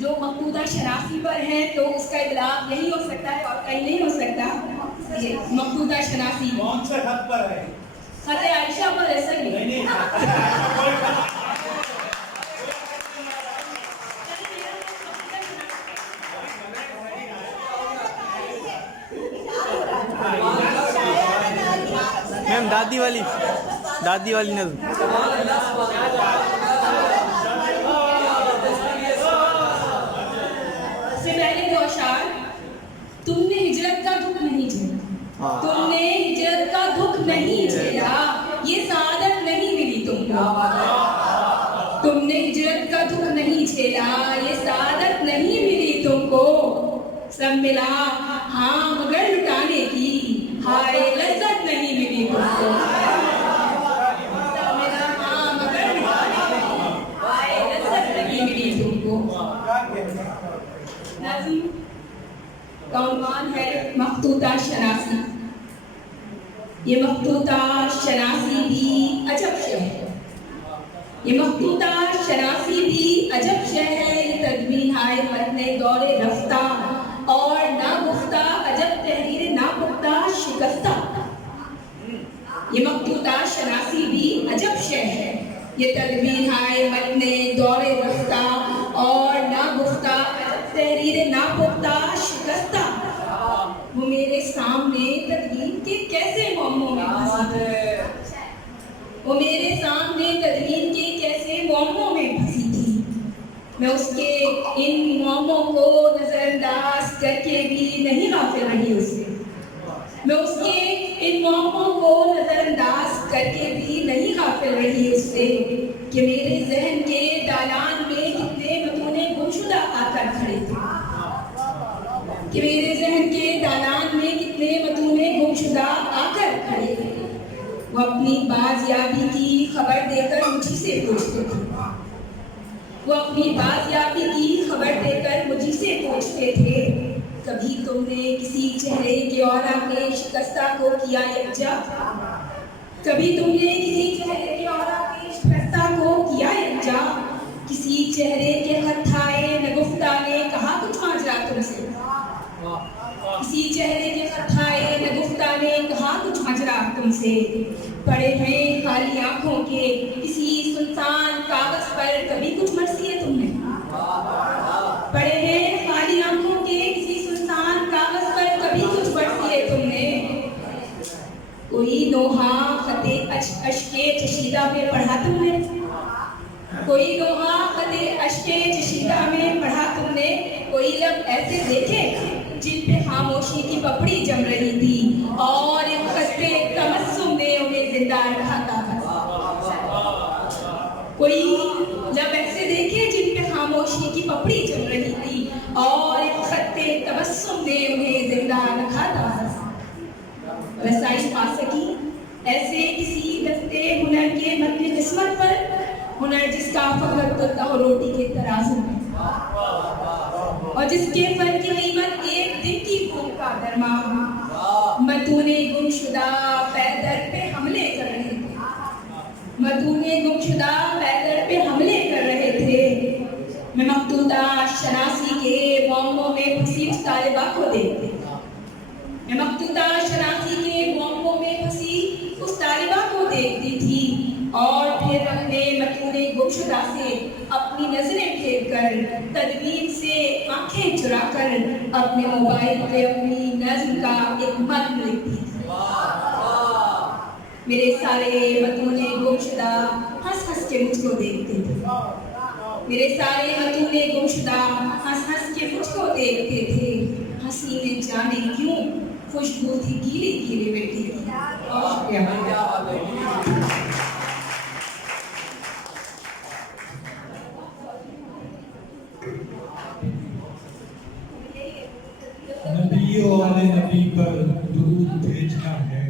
जो मकबूदा शनासी पर है तो उसका इतलाक यही हो सकता है और कहीं नहीं हो सकता। ये मकबूदा शनासी कौन से खत पर है? खत आयशा पर है सर। नहीं मैम दादी वाली नज़र। इससे पहले दो अशार, तुमने हिजरत का दुख नहीं झेला, तुमने हिजरत का दुख नहीं झेला, ये सादत नहीं मिली तुमको। तुमने हिजरत का दुख नहीं झेला, ये सादत नहीं मिली तुमको। सब मिला हाँ मगर लुटाने की हाय लज्जत नहीं मिली तुमको। सब मिला हाँ मगर लुटाने की हाय लज्जत नहीं मिली तुमको। नज़्म का उन्वान है मखतूता शनासी। ये मखतूता शनासी भी अजब शय है, ये मखतूता शनासी भी अजब शय है। ये तदबीन हाय मतने दौरे रफ्ता और ना गुफ्ता अजब तहरीर ना पुख्ता शिकस्ता। ये मखतूता शनासी भी अजब शय है, ये तदबीन हाय मतने दौरे रफ्ता और ना गुफ्ता तहरीर ना पुख्ता शिकस्ता। वो मेरे सामने तदबीन के कैसे मोमों में फंसी, वो मेरे सामने तदबीन के कैसे मोमों में फंसी थी। मैं उसके इन मोमों को नजरअंदाज करके भी नहीं गाफिल रही उससे। मैं उसके इन मोमों को नजरअंदाज करके भी नहीं गाफिल रही उससे कि मेरे जहन के दालान में कितने मतूने गुमशुदा आकर खड़े थे, कि मेरे जहन के दालान में कितने मतूने गुमशुदा आकर खड़े थे। वो अपनी बाजियाबी की खबर देकर मुझी से पूछते थे, वो अपनी बाजियाबी की खबर देकर मुझी से पूछते थे। कभी तुमने किसी चेहरे के औरा के शिकस्ता को किया यकजा, कभी तुमने किसी चेहरे के औरा के शिकस्ता को किया यकजा। किसी चेहरे के खत्ताए नगुफ्ता ने कहा कुछ माजरा तुमसे, किसी चेहरे के खत्ताए नगुफ्ता ने कहा कुछ माजरा तुमसे। पड़े हैं खाली आंखों के किसी सुनसान कागज पर कभी कुछ मर्सी है तुमने, पड़े हैं खाली आंखों के किसी सुनसान कागज पर कभी कुछ मर्सी है तुमने। कोई दोहा खते अश्के चशीदा में पढ़ा तुमने, कोई दोहा खते अश्के चशीदा में पढ़ा तुमने। कोई लब ऐसे देखे जिन पे खामोशी की पपड़ी जम रही थी और इन खस्ते तमस्सुम ने उन्हें जिंदा रखा था। कोई लब ऐसे देखे जिन पे खामोशी की पपड़ी जम रही थी और इन खस्ते तमस्सुम ने उन्हें जिंदा रखा था। रसाई पा सकी ऐसे किसी दस्ते हुनर के मतले किस्मत पर, हुनर जिसका फख्र करता हो रोटी के तराजू में और जिसके फन की कीमत एक दिन की भूख का दरमा। मतूने गुमशुदा पैदर पे हमले कर रहे थे, मतूने गुमशुदा पैदर पे हमले कर रहे थे। मैं मखतूता शनासी के मोमों में फंसी उस तालिबा को देखती, मैं मखतूता शनासी के मोमों में फंसी उस तालिबा को देखती थी और फिर अपने मतूने गुमशुदा से अपनी नजरें फेर कर तदबीर से आंखें चुरा कर अपने मोबाइल पे अपनी नज्म का एक मत लिखती थी। मेरे सारे मतूने गुमशुदा हंस हंस के मुझको देखते थे, मेरे सारे मतूने गुमशुदा हंस हंस के मुझको देखते थे। हंसी में जाने क्यों खुशबू थी गीली गीली बेटी की। नबियों वाले नबी पर दुरूद भेजना है,